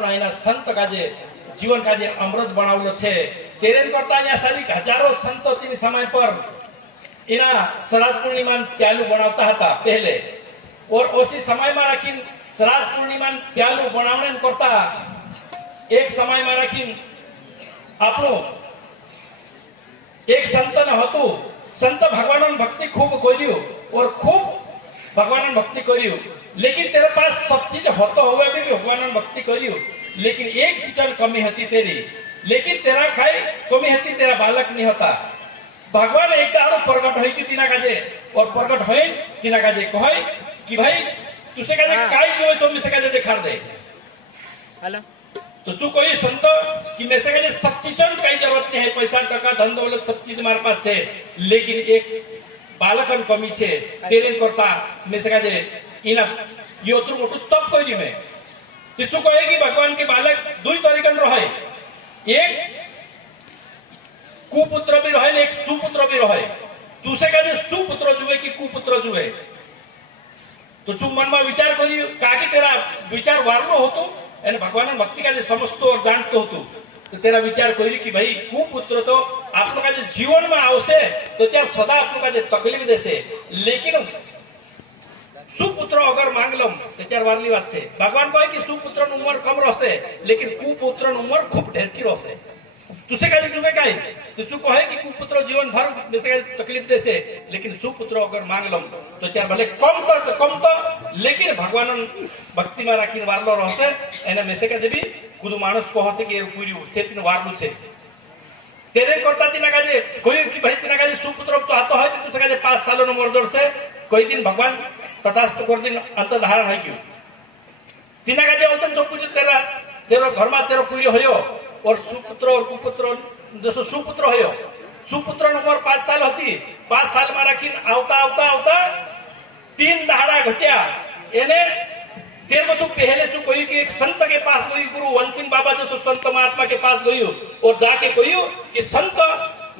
આપણા એના સંત કાજે જીવન કાજે અમૃત બનાવેલો છે તેરેન કરતા અહીંયા સારી હજારો સંતો તેની સમય પર એના શ્રાદ્ધ પૂર્ણિમા પ્યાલું બનાવતા હતા પહેલે और उसी समय में रखी श्राद्ध पूर्णिमा प्यालू बनावने करता एक समय में रखी આપણું एक संत न હતું संत भगवान भक्ति खूब કર્યું और खूब भगवान भक्ति કર્યું लेकिन तेरे पास सब चीज होता हुआ भी भगवान भक्ति કર્યું लेकिन एक चीज कमी હતી तेरी लेकिन तेरा खाई कमी હતી तेरा बालक नहीं होता भगवान एक दाड़ो प्रकट हुई कि तीना काजे और प्रकट हुई तीना काजे कहे कि भाई तुझे काजे काय जो तो मिसे काजे दिखा दे हेलो तो तू कोई सुनतो कि मेरे से काजे सब चीज कई जरूरत नहीं है पैसा टका धन दौलत सब चीज हमारे पास है लेकिन एक बालकन कमी है तेरे करता मेरे से काजे इना योत्रु मोटू तप करी में तू कहे कि भगवान के बालक दुई तरीकन रहे एक कुपुत्र भी रहे एक सुपुत्र भी रहे दूसरे का सुपुत्र जुए कि कुपुत्र जुए तो तू मन में विचार करी काकी तेरा विचार वारलो होतो एने भगवान भक्ति का समझतो और जानतो होतो तो तेरा विचार करी कि भाई कुपुत्र तो आप लोग का जीवन में आवशे तो त्यार सदा आप लोग का तकलीफ देसे लेकिन सुपुत्र अगर मांगलम तो त्यार वारली बात है भगवान कहे कि सुपुत्र उम्र कम रहसे लेकिन कुपुत्र उम्र खूब ढेरकी रहसे तुझे का तुम्हें कहे तो तू कहे कि कुपुत्र जीवन भर में से तकलीफ देसे लेकिन सुपुत्र अगर मांग लम तो चार भले कम तो लेकिन भगवान भक्ति में राखी वारलो रहसे एने में से का देवी कुदु मानस को हसे कि पूरी से तीन वारलू छे तेरे करता तीना का जे कोई कि भाई तीना का जे सुपुत्र तो हाथ है तुझे का जे 5 सालों नो मर्दर से कोई दिन भगवान तथास्तु कर दिन अंत धारण है क्यों तीना का जे अलतन जो पूजे तेरा घर में तेरा पूरी होयो और सुपुत्र और कुपुत्र जैसे सुपुत्र हो सुपुत्र उम्र 5 साल होती 5 साल में रखी आवता आवता आवता 3 दहाड़ा घटिया एने तेर तू पहले तू कोई कि एक संत के पास गई गुरु वंशिंग बाबा जैसे संत महात्मा के पास गई और जाके कही कि संत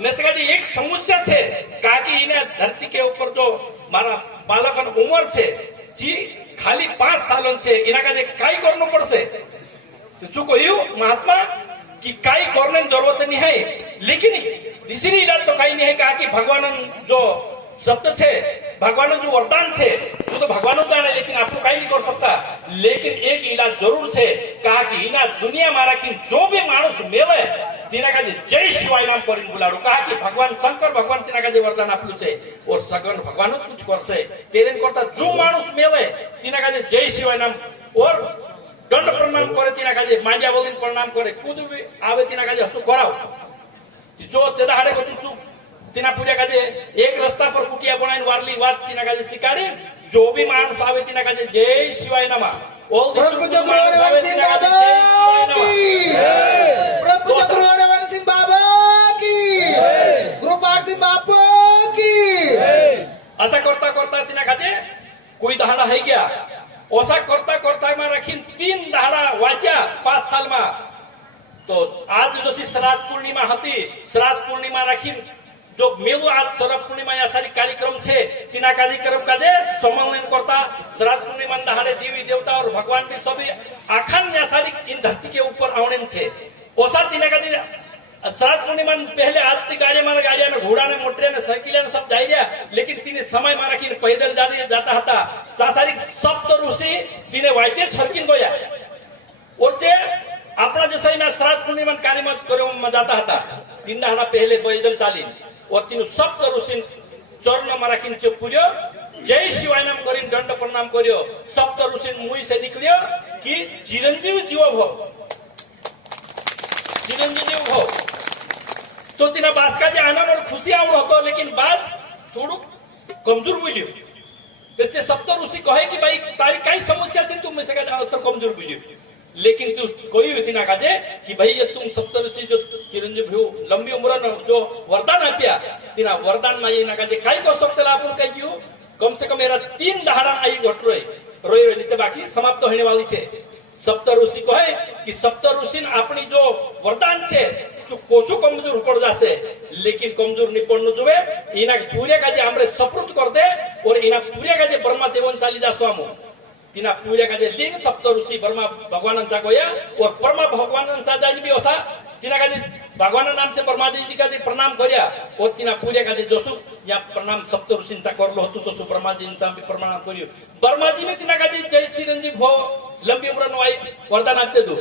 में से जी एक समस्या थे कहा कि इन्हें धरती के ऊपर जो मारा बालक उम्र से जी खाली 5 सालों से इना का कई करना पड़से तू कही महात्मा कि काई करने की जरूरत नहीं है लेकिन दूसरी इलाज तो कहीं नहीं है कहा कि भगवान जो शब्द छे भगवान जो वरदान छे वो तो भगवान जाने लेकिन आपको कहीं नहीं कर सकता लेकिन एक इलाज जरूर छे कहा कि इना दुनिया मारा कि जो भी मानुष मेले तीना का जय शिवाय नाम कर बुलाड़ू कहा कि भगवान शंकर भगवान तीना का वरदान आपलू छे और सगन भगवान कुछ करसे तेरे करता जो मानुष मेले तीना का जय शिवाय नाम और दंड प्रणाम करे तीना काजे मांडिया बोलीन प्रणाम करे खुद भी आवे तीना काजे हस्तु कराव जो तेदा हाडे को तू तीना पूजा काजे एक रास्ता पर कुटिया बनाइन वारली बात तीना काजे सिकाड़ी जो भी मानुष आवे तीना काजे जय शिवाय नमः ओल प्रभु जगरवन सिंह बाबा की प्रभु जगरवन सिंह बाबा की गुरुपाल सिंह बाबा की ऐसा करता करता तीना काजे कोई दहाड़ा है क्या ओसा करता करता में रखी 3 दहाड़ा वाचा 5 साल में तो आज जो श्राद्ध पूर्णिमा हती श्राद्ध पूर्णिमा रखी जो मेलू आज शरद पूर्णिमा या सारी कार्यक्रम छे तीना कार्यक्रम का जे सम्मेलन करता श्राद्ध पूर्णिमा दहाड़े देवी देवता और भगवान भी सभी आखान या सारी इन धरती के ऊपर आवने छे ओसा तीना का श्राद्ध पूर्णिमा पहले आज ती गाड़ी मारा गाड़िया में घोड़ा ने मोटरे ने साइकिल ने सब जाई गया लेकिन तीने समय में रखी पैदल जाता था सासारी सप्त ऋषि तीने वाइटे छरकिन गया और जे अपना जैसा ना श्राद्ध पूर्णिमा कार्यक्रम में जाता था 3 दहाड़ा पहले पैदल चाली और तीन सप्त ऋषि चरण में रखी पूजो जय शिवाय नाम करीन दंड प्रणाम करियो सप्त ऋषि मुई से निकलियो कि चिरंजीव जीव भो चिरंजीव भो तो तीना बास का जे आनंद और खुशी आवड़ होतो लेकिन बास थोड़ू कमजोर बोलियो वैसे सप्त ऋषि कहे कि भाई तारी कई समस्या थी तुम में से उत्तर कमजोर बोलियो लेकिन जो कोई भी ना काजे कि भाई ये तुम सप्त ऋषि जो चिरंजीव हो लंबी उम्र जो वरदान आप्या तीना वरदान में ये ना काजे कई कर सकते अपन कई क्यों कम से कम मेरा 3 दहाड़ा आई घट रोई नीचे बाकी समाप्त होने वाली छे सप्त ऋषि कहे कि सप्त ऋषि अपनी जो वरदान छे तो कोसो कमजोर पड़ जासे लेकिन कमजोर नहीं पड़नो जुए इना पूरे का जे हमरे सपुर्द कर दे और इना पूरे का जे ब्रह्मा देवन चाली जासो हम तिना पूजा का लिंग सप्त ऋषि ब्रह्मा भगवानांचा गोया और ब्रह्मा भगवानांचा जाई भी असा तिना का भगवान नाम से ब्रह्मा जी का प्रणाम कर्या और तिना पूजा का जसो या प्रणाम सप्त ऋषींचा करलो होतो तसो ब्रह्माजींचा भी प्रणाम कर्यो ब्रह्माजी में तिना का जय चिरंजीव हो लंबी उम्र नवाई वरदान आपते दो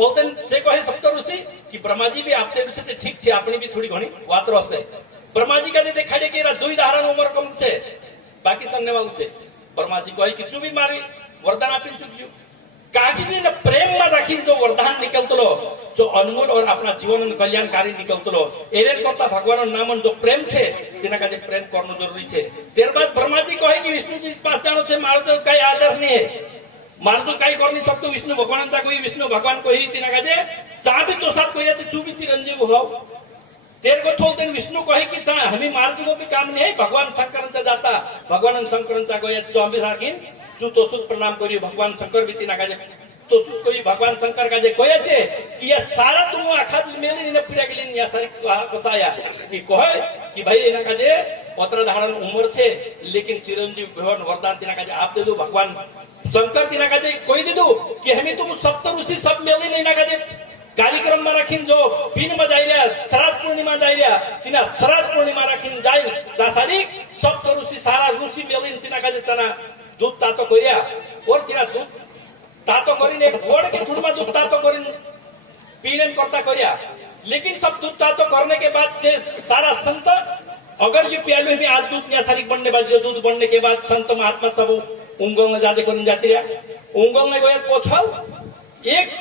ओतन से कहे सप्त ऋषि कि ब्रह्माजी भी आपते ऋषि से ठीक छे अपनी भी थोड़ी घणी वात रहશે ब्रह्माजी का देखाडे के दुई धारण उमर कम छे बाकी सन्ने वाळू छे ब्रह्माजी कहे कि तू भी मारी वरदान आपी चुक्यो काकी ने प्रेम में राखी जो वरदान निकलतलो जो अनमोल और अपना जीवन कल्याणकारी निकलतलो एरे करता भगवान नाम जो प्रेम छे तेना का प्रेम करनो जरूरी छे त्यारबाद ब्रह्माजी कहे कि विष्णु जी पास जानो छे मारो तो कई आदर नहीं है मार तो कई कर नहीं सकतो विष्णु भगवान कोई विष्णु भगवान कोई तेना का चा भी तो साथ कोई चू भी चिरंजीव हो तेर को थोल दिन विष्णु कहे कि हमें मार जो भी काम नहीं है भगवान शंकर जाता भगवान शंकर गया चौबीस आखिन चू तो सुध प्रणाम करियो भगवान शंकर भी तीना काजे तो सुध कोई भगवान शंकर काजे कोया छे कि ये सारा तुम आखा मेली ने पूरा के लिए या सारी कसाया कि कहे कि भाई एना काजे पत्र धारण उम्र छे लेकिन चिरंजीव भगवान वरदान तीना काजे आप दे दो भगवान शंकर तीना काजे कोई दे दो कि हमें तुम सप्त ऋषि सब मेली नहीं ना काजे कार्यक्रम में रखी जो पिन में जाई रहा श्राद्ध पूर्णिमा जाई रहा तीना श्राद्ध पूर्णिमा रखी जाए सारी सप्त ऋषि सारा ऋषि मेली तीना काजे तना दूध तातो कर्या और तीना दूध तातो करीने गोड़ के दूध में दूध तातो करीने पीने करता कर्या लेकिन सब दूध तातो करने के बाद से सारा संत अगर ये प्यालू में आज दूध या सारी बनने बाद जो दूध बनने के बाद संत महात्मा सब उंगल में जाते करीने जाती रहा उंगल में गया पोछल एक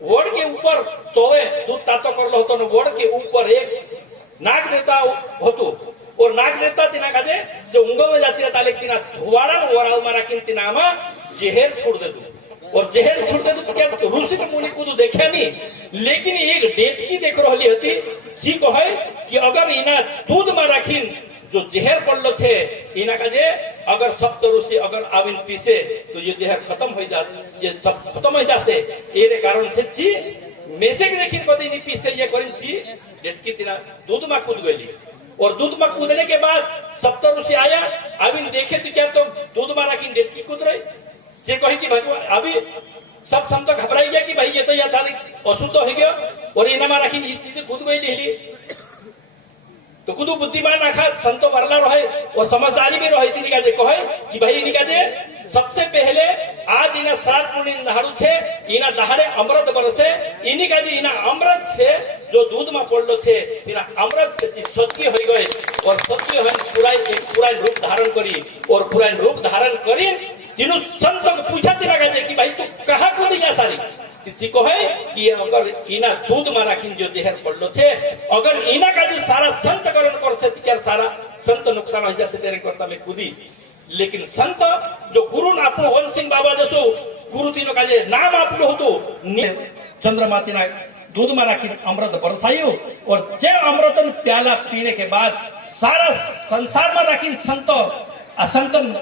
वोड़ के ऊपर तोड़े दूध तातो कर लो तो वोड़ के ऊपर एक नाग देवता होतो और नाग देवता तीना काजे जो उंगल में जाती रहता लेकिन तीना धुवाड़ा में वराल मारा किन तीना में जहर छोड़ दे दो और जहर छोड़ दे दो क्या ऋषि तो मुनि को तो देखा नहीं लेकिन एक डेटकी देख रही होती जी को है कि अगर इना दूध में रखी जो जहर पड़लो छे इना काजे अगर सप्त ऋषि अगर आविन पीसे तो ये जहर खत्म हो जाते ये सब खत्म हो जाते एरे कारण से जी मेसेज देखी कदी नहीं पीसे ये करिन जी डेटकी तीना दूध में कूद गई और दूध में कूदने के बाद सप्त ऋषि आया अभी देखे तो क्या तो दूध में रखी डेटकी कूद रही से कही कि भगवान अभी सब संत घबराई गया कि भाई ये तो यह था अशुद्ध हो गया और इना में रखी इस चीज कूद गई डेली तो कुछ बुद्धिमान रखा संतो भरला रहे और समझदारी भी रही थी निकाजे कहे कि भाई निकाजे सबसे पहले आज इना श्राद्ध पूर्णिमा दहाड़ू छे इना दहाड़े अमृत बरसे इनी काजे इना अमृत से जो दूध में पड़लो छे इना अमृत से सत्य हो गए और सत्य हो पूरा रूप धारण करी और पूरा रूप धारण करी तीनों संत को पूछा तीना काजे कि भाई तू कहाँ कूद गया सारी किसी को है कि अगर इना दूध में राखी जो जहर पड़लो छे अगर इना का जो सारा संत करण कर से त्यार सारा संत नुकसान हो जासे तेरे करता में कूदी लेकिन संत जो गुरु आपनो वन सिंह बाबा जसो गुरु तीनो का जे नाम आपलो होतो चंद्रमा तीना दूध में राखी अमृत बरसायो और जे अमृतन प्याला पीने के बाद सारा संसार में राखी संत असंतन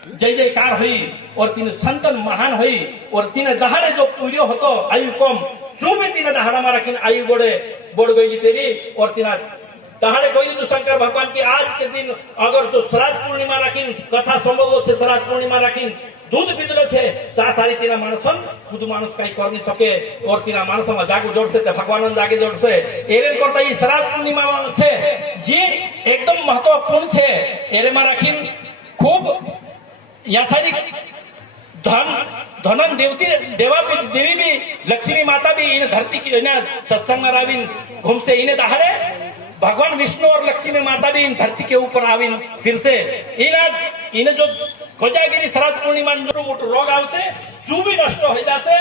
जय जयकार हुई और तीन संतन महान हुई और तीन दहाड़े जो पीड़ियो होतो आयु कम जो भी तीन दहाड़ा में रखी आयु बढ़ गई तेरी और तीन दहाड़े गई जो शंकर भगवान की आज के दिन अगर जो श्राद्ध पूर्णिमा रखी कथा संभव से श्राद्ध पूर्णिमा रखी दूध पीधलो छे सारी तीना मानसन खुद मानुस कई कर नहीं सके और तीना मानस में जागू जोड़से भगवान जागे जोड़से एरे करता ये श्राद्ध पूर्णिमा छे जे एकदम महत्वपूर्ण छे एरे में रखी खूब यासाठी धनन देवी भी लक्ष्मी माता भी इन धरती की सत्संग में आवीन घूमसे इन्हें दहाड़े भगवान विष्णु और लक्ष्मी माता भी इन धरती के ऊपर आवीन फिर से इन्हें जो खोजागिरी श्राद्ध पूर्णिमा मोटो रोग आवशे जो भी नष्ट हो जासे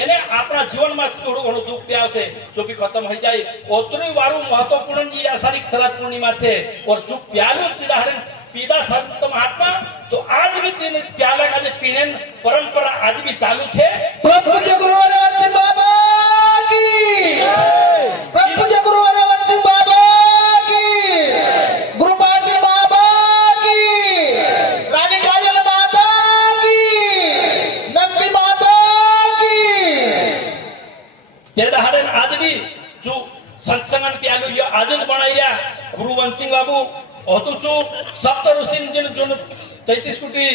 एने अपना जीवन में थोड़ो घणो दुख भी आवशे जो भी खत्म हो जाए ओतरी वारू महत्वपूर्ण ये आषाढ़ी श्राद्ध पूर्णिमा छे और जो प्यालू उदाहरण पीदा संत महात्मा तो आज भी तीन प्याला का पीने परंपरा आज भी चालू छे प्रभु गुरु हरिवंश सिंह बाबा की प्रभु गुरु हरिवंश सिंह बाबा की गुरु पाल सिंह बाबा की रानी काजल माता की नंदी माता की ये दहाड़न आज भी जो सत्संगन प्यालू ये आज बनाई गुरु वंश सिंह बाबू अतुचो सप्त ऋषि जो 33 कोटी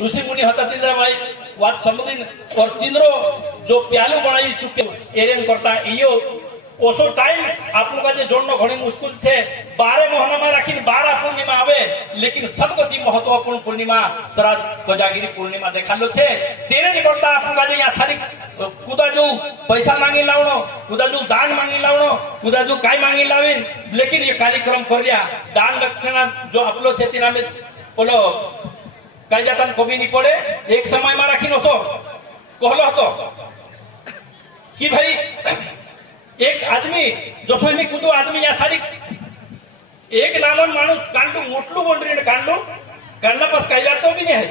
ऋषि मुनि होता तीनरा भाई बात समझिन और तीनरो जो प्यालू बनाई चुके एरेन करता इयो ओसो टाइम आप लोग का जोड़ना घणी मुश्किल छे 12 महीना में रखी 12 पूर्णिमा आवे लेकिन सबको महत्वपूर्ण पूर्णिमा श्राद्ध कोजागिरी पूर्णिमा देखालो छे तेरे नहीं करता आप लोग यहाँ थारी कुदा जो पैसा मांगी लावनो कुदा जो दान मांगी लावनो कुदा जो काय मांगी लावीन लेकिन ये कार्यक्रम कर दिया दान दक्षिणा जो आप लोग से तीना में बोलो काय जाता कमी नहीं पड़े एक समय में रखी नो कहलो तो कि भाई एक आदमी जसो मी कुदो आदमी या सारी एक नामन माणूस कांडू मोटलू बोल रही कांडू काढला पास काही जातो भी नाही